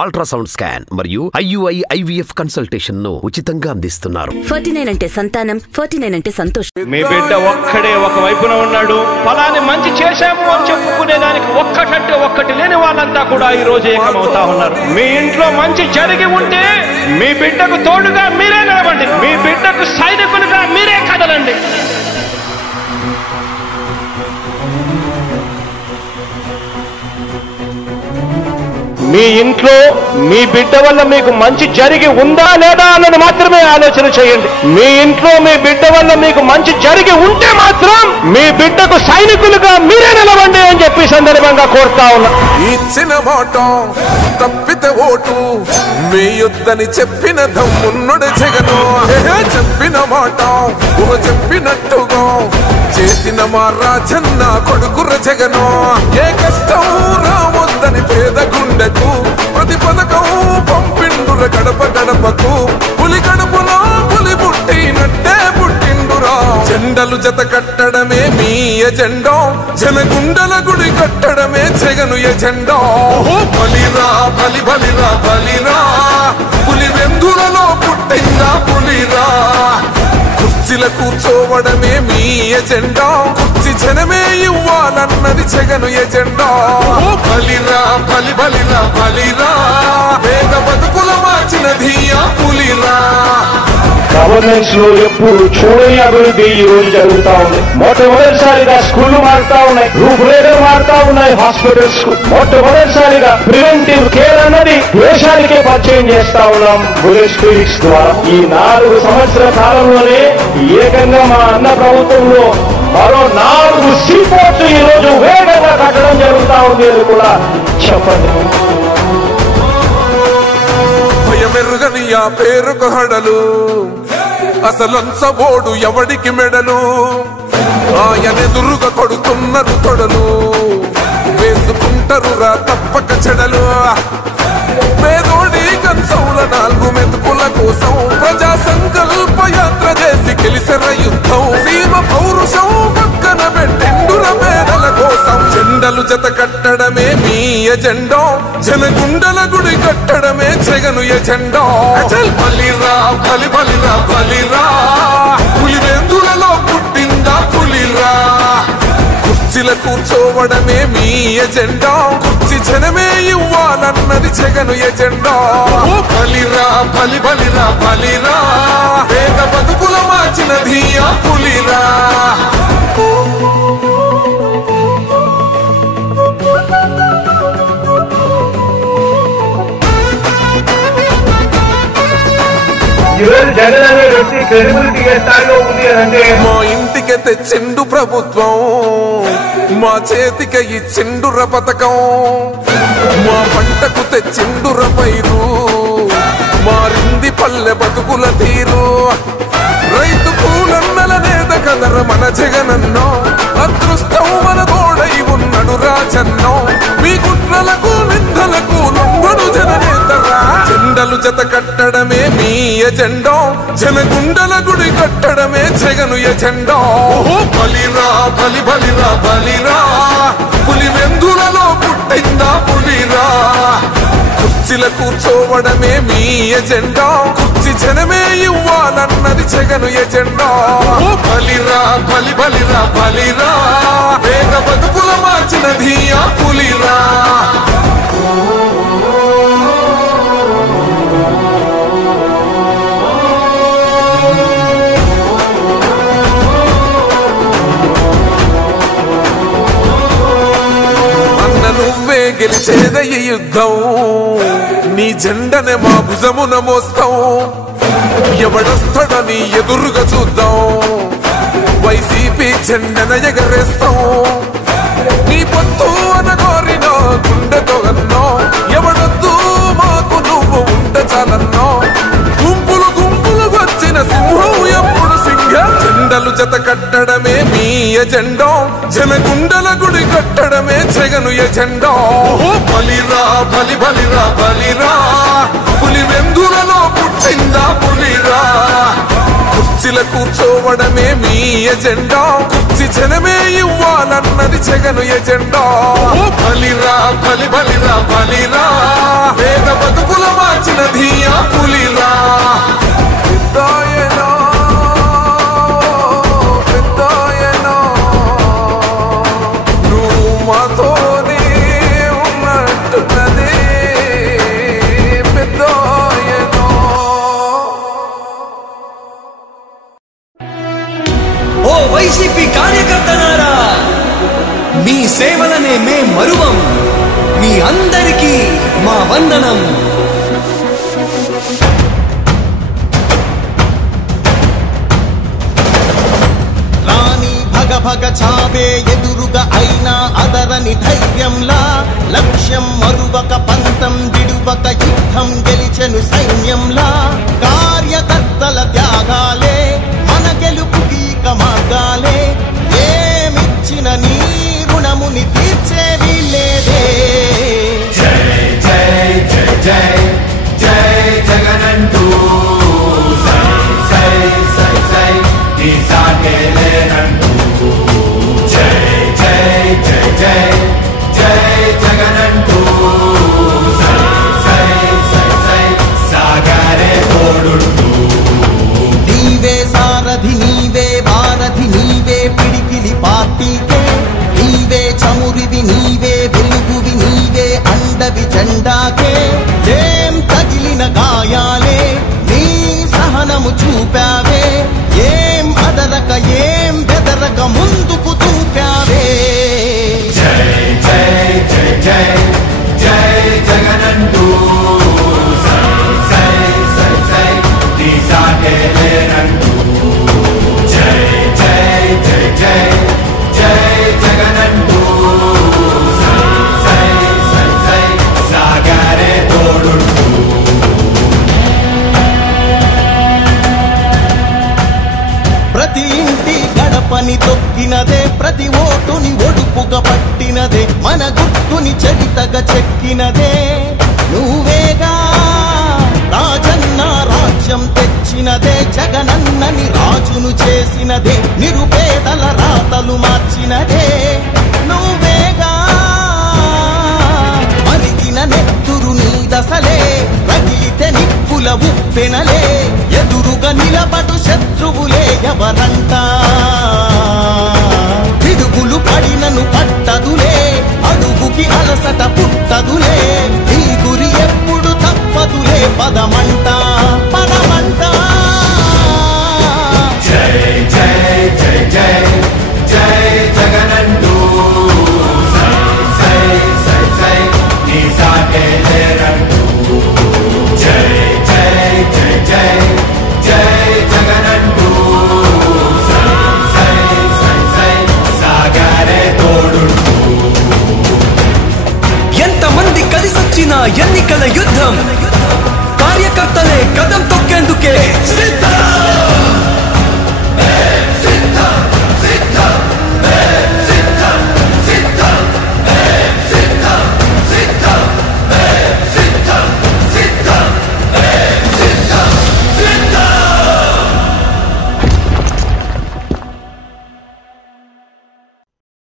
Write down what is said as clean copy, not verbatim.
Ultrasound scan మరియు IUI IVF consultation ను ఉచితంగా అందిస్తున్నారు. 49 అంటే సంతానం, 49 అంటే సంతోషం. మీ బిడ్డ ఒక్కడే ఒక వైపున ఉన్నాడు. ఫలాని మంచి చేశాము అని చెప్పుకునేదానికి ఒక్కటంటే ఒక్కటి లేని వాళ్ళంతా కూడా ఈ రోజు ఏకమవుతా ఉన్నారు. మీ ఇంట్లో మంచి జరిగి ఉంటే మీ బిడ్డకు తోడుగా మీరే నిలబండి. మీ బిడ్డకు సైనికులుగా మీరే కదలండి. మీ ఇంట్లో మీ బిడ్డ వల్ల మీకు మంచి జరిగి ఉందా లేదా అన్నది మాత్రమే ఆలోచన చేయండి. మీ ఇంట్లో మీ బిడ్డ వల్ల మీకు మంచి జరిగి ఉంటే మాత్రం మీ బిడ్డకు సైనికులుగా మీరే నిలవండి అని చెప్పి సందర్భంగా కోరుతా ఉన్నా. ఇచ్చిన మాట తప్పితే ఓటు మీ యుద్ధని చెప్పిన దమ్మున్నడు జగను. చెప్పిన మాట చెప్పినట్టుగా చేసిన మా రాజన్న కొడుకుర జగను. ఏ కష్టం రావద్దని పేద గుండెకు ప్రతి పథకం పంపిండుర గడప గడపకు. పులి గడపలో పులి పుట్టినట్టే పుట్టిండురా. జెండలు జత కట్టడమే మీ ఎజెండా, జనగుండల గుడి కట్టడమే జగను ఎజెండా. బలిరా బలి బలిరా బలిరా, పులి వెందులలో పుట్టిందా పులిరా. కుర్చీల కూర్చోవడమే మీ ఎజెండా, కుర్చీ జనమే ఇవ్వాలన్నది జగను ఎజెండా. బలిరా బలి బలిరా బలిరా, వేద బతుకుల మార్చినది ఆ పులిరా. గవర్నెన్స్ లో ఎప్పుడు చూడని అభివృద్ధి ఈ రోజు జరుగుతా ఉంది. మొట్టమొదటిసారిగా స్కూళ్లు మారుతా ఉన్నాయి, రూపురేఖలు మారుతా ఉన్నాయి. హాస్పిటల్స్ మొట్టమొదటిసారిగా ప్రివెంటివ్ కేర్ అన్నది దేశానికే పరిచయం చేస్తా ఉన్నాం బుల్లెట్ క్లినిక్స్ ద్వారా. ఈ 4 సంవత్సరాల కాలంలోనే ఏకంగా మా అన్న ప్రభుత్వంలో మరో 4 సీపోర్ట్స్ ఈ రోజు వేగంగా కట్టడం జరుగుతా ఉంది అని కూడా చెప్పండి. భయమెరుగని ఆ పేరుకు హడలు, అసలంచబోడు ఎవడికి మెడలు. ఆయనెదురుగా కొడుతున్నారు తొడలు, వేసుకుంటారు రా తప్పక చెడలు. పేదోడి కంచౌల 4 మెతుకుల కోసం ప్రజా సంకల్ప యాత్ర చేసి గెలిసెర యుద్ధం. సీమ పౌరుషం పక్కన పెట్టిండుర పేదల కోసం. జెండలు జత కట్టడమే మీ ఎజెండా, జనగుండల గుడి కట్టడమే జగను ఎజెండా. బలిరా బలి బలిరా బలిరా, పులి వెందులలో పుట్టిందా పులిరా. కుర్చీల కూర్చోవడమే మీ ఎజెండా, కుర్చీ జనమే ఇవ్వాలన్నది జగను ఎజెండా. బలిరా బలి బలిరా బలిరా, వేద బతుకుల మార్చినది ఆ పులిరా. జగన్ అనే వ్యక్తి క్రెడిబిలిటీ ఏ స్థాయిలో ఉంది అంటే మా ఇంటికి తెచ్చిండు ప్రభుత్వం, మా చేతికి ఇచ్చిండుర పథకం. మా పంటకు తెచ్చిండుర పైరు, మారింది పల్లె బతుకుల తీరు. రైతు కూలన్నల నేత కదర మన జగనన్నో, అదృష్టం మన తోడై ఉన్నడు రాజన్నో. మీ కుట్రలకు నిందలకు లొంగడు జననేతరా. జెండలు జత కట్టడమే మీ ఎజెండా, జనగుండల గుడి కట్టడమే జగను ఎజెండా. బలిరా బలి బలిరా బలిరా, పులి వెందులలో పుట్టిందా పులిరా. కుర్చీల కూర్చోవడమే మీ ఎజెండా, కుర్చీ జనమే ఇవ్వాలన్నది జగను ఎజెండా. బలిరా బలి బలిరా బలిరా, వేద బతుకుల మార్చినది ఆ పులిరా. నువ్వే గెలిచేద ఈ యుద్ధం, నీ జెండనే మా భుజమున మోస్తాం. ఎవడొస్తాడని ఎదురుగా చూద్దాం, వైసీపీ జెండన ఎగరేస్తాం. నీ పొత్తు అనగోరినో గుండెతో అన్నో, ఎవడొద్దు మాకు నువ్వు ఉంటే చాలన్నో. గుంపులు గుంపులు వచ్చిన సింహం ఎప్పుడు సింహం. జెండలు జత కట్టడమే మీ ఎజెండా, జనగుండల గుడి కట్టడమే జగను ఎజెండా. బలిరా బలి బలిరా బలిరా, పులి వెందులలో పుట్టిందా పులిరా. కుర్చీల కూర్చోవడమే మీ ఎజెండా, కుర్చీ జనమే ఇవ్వాలన్నది జగను ఎజెండా. బలిరా బలి బలిరా బలిరా, వేద వందనం. రాణి భగ భగ చావే ఎదురుగా అయినా అదరని ధైర్యంలా, లక్ష్యం మరువక పంతం విడువక యుద్ధం గెలిచెను సైన్యంలా, కార్యకర్తల త్యాగాలే మన గెలుపుకి మార్గాలే, ఏమిచ్చిన నీ రుణముని తీర్చేవి లేదే. జై జై జై జై జై జగనంటూ సై సై సై సై నీ సాటే లేనంటూ. జై జై జై జై జై జగనంటూ సై సై సై సై సాగరే తోడుంటూ. నీవే సారథి నీవే వారధి నీవే పిడికిలి పార్టీకే, నీవే చమురివి నీవే వెలుగువి నీవే అండవి జెండాకే. ఏం తగిలిన గాయాలే నీ సహనము చూపావే, ఏం అదరక ఏం బెదరక ముందుకు దూపావే. జై జై జై జై జై జగనంటూ సై సై సై సై నీ సాటే లేనంటూ. జై జై జై జై జై జగనంటూ సై సై సై సై సాగరే తోడుంటూ. ప్రతి ఇంటి గడపని తొక్కినదే, ప్రతి ఓటుని ఒడుపుగా పట్టినదే, మన గుర్తుని చరితగా చెక్కినదే నువ్వేగా. రాజన్న రాజ్యం తెచ్చినదే, జగనన్నని రాజును చేసినదే, నిరుపేదల రాతలు మార్చినదే నువ్వేగా. మరిగిన నెత్తురు నీ దశలే, రగిలితే నిప్పుల ఉప్పెనలే, ఎదురుగా నిలబడు శత్రువులే ఎవరంట. పిడుగులు పడినను పట్టదులే, అడుగుకి అలసట పుట్టదులే, ఈ గురి ఎప్పుడు తప్పదులే, పదమంట పదమంట. జై జై జై జై జై జగనంటూ సై సై సై సై నీ సాటే లేరంటూ. జై జై జై జై జై జగనంటూ సై సై సై సై సాగరే తోడుంటూ. ఎంతమంది కలిసొచ్చిన ఎన్నికల యుద్ధం, కార్యకర్తలే కదం తొక్కేందుకే సిద్ధం.